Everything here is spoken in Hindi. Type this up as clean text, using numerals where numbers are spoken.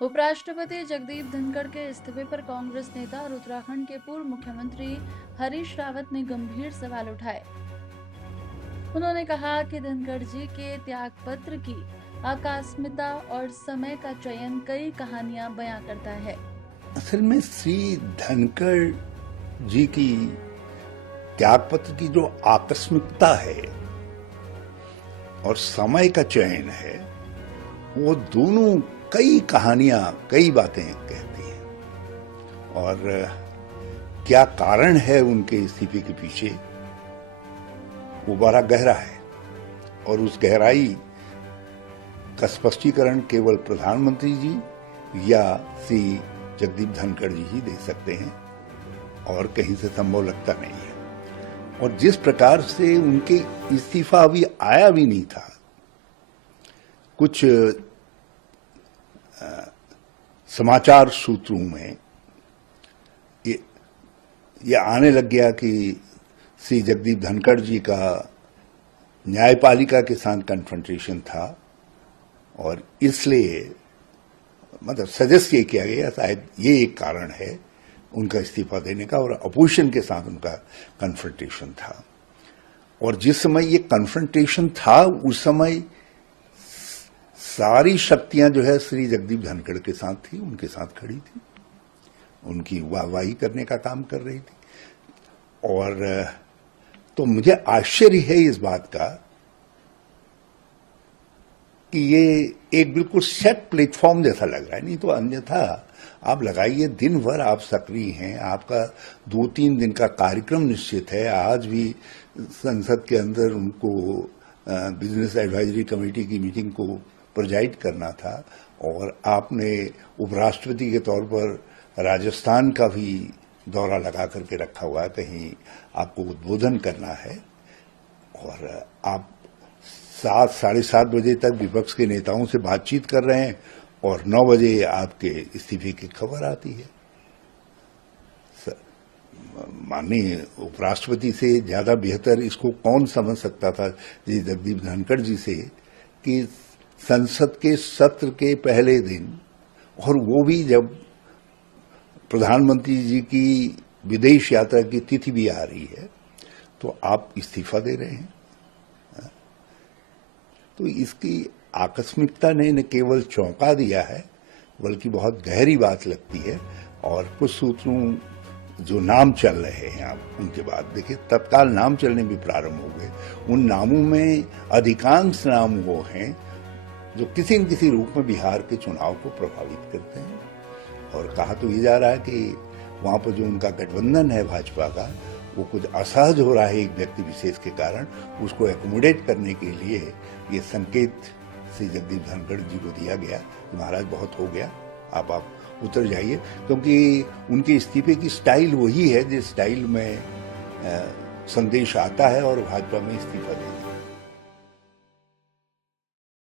उपराष्ट्रपति जगदीप धनखड़ के इस्तीफे पर कांग्रेस नेता और उत्तराखंड के पूर्व मुख्यमंत्री हरीश रावत ने गंभीर सवाल उठाए। उन्होंने कहा कि धनखड़ जी के त्यागपत्र की आकस्मिकता और समय का चयन कई कहानियां बयां करता है। असल में श्री धनखड़ जी की त्यागपत्र की जो आकस्मिकता है और समय का चयन है, वो दोनों कई कहानियां, कई बातें कहती हैं। और क्या कारण है उनके इस्तीफे के पीछे, वो बड़ा गहरा है और उस गहराई का स्पष्टीकरण केवल प्रधानमंत्री जी या श्री जगदीप धनखड़ जी ही दे सकते हैं और कहीं से संभव लगता नहीं है। और जिस प्रकार से उनके इस्तीफा अभी आया भी नहीं था, कुछ समाचार सूत्रों में ये आने लग गया कि श्री जगदीप धनखड़ जी का न्यायपालिका के साथ कन्फ्रंटेशन था और इसलिए मतलब सजेस्ट ये किया गया शायद ये एक कारण है उनका इस्तीफा देने का, और अपोजिशन के साथ उनका कन्फ्रंटेशन था। और जिस समय ये कन्फ्रंटेशन था उस समय सारी शक्तियां जो है श्री जगदीप धनखड़ के साथ थी, उनके साथ खड़ी थी, उनकी वाहवाही करने का काम कर रही थी। और तो मुझे आश्चर्य है इस बात का कि ये एक बिल्कुल सेट प्लेटफॉर्म जैसा लग रहा है। नहीं तो अन्यथा आप लगाइए, दिन भर आप सक्रिय हैं, आपका 2-3 दिन का कार्यक्रम निश्चित है। आज भी संसद के अंदर उनको बिजनेस एडवाइजरी कमेटी की मीटिंग को प्रोजाइड करना था और आपने उपराष्ट्रपति के तौर पर राजस्थान का भी दौरा लगा करके रखा हुआ है, कहीं आपको उद्बोधन करना है। और आप 7, साढ़े 7 बजे तक विपक्ष के नेताओं से बातचीत कर रहे हैं और 9 बजे आपके इस्तीफे की खबर आती है। माननीय उपराष्ट्रपति से ज्यादा बेहतर इसको कौन समझ सकता था जी जगदीप धनखड़ जी से कि संसद के सत्र के पहले दिन, और वो भी जब प्रधानमंत्री जी की विदेश यात्रा की तिथि भी आ रही है, तो आप इस्तीफा दे रहे हैं। तो इसकी आकस्मिकता ने न केवल चौंका दिया है, बल्कि बहुत गहरी बात लगती है। और कुछ सूत्रों जो नाम चल रहे हैं, आप उनके बाद देखिए तत्काल नाम चलने भी प्रारंभ हो गए। उन नामों में अधिकांश नाम वो हैं जो किसी न किसी रूप में बिहार के चुनाव को प्रभावित करते हैं। और कहा तो ये जा रहा है कि वहां पर जो उनका गठबंधन है भाजपा का, वो कुछ असहज हो रहा है एक व्यक्ति विशेष के कारण, उसको एकोमोडेट करने के लिए ये संकेत श्री जगदीप धनखड़ जी को दिया गया कि महाराज बहुत हो गया, आप उतर जाइए। क्योंकि उनके इस्तीफे की स्टाइल वही है जिस स्टाइल में संदेश आता है और भाजपा में इस्तीफा देते हैं।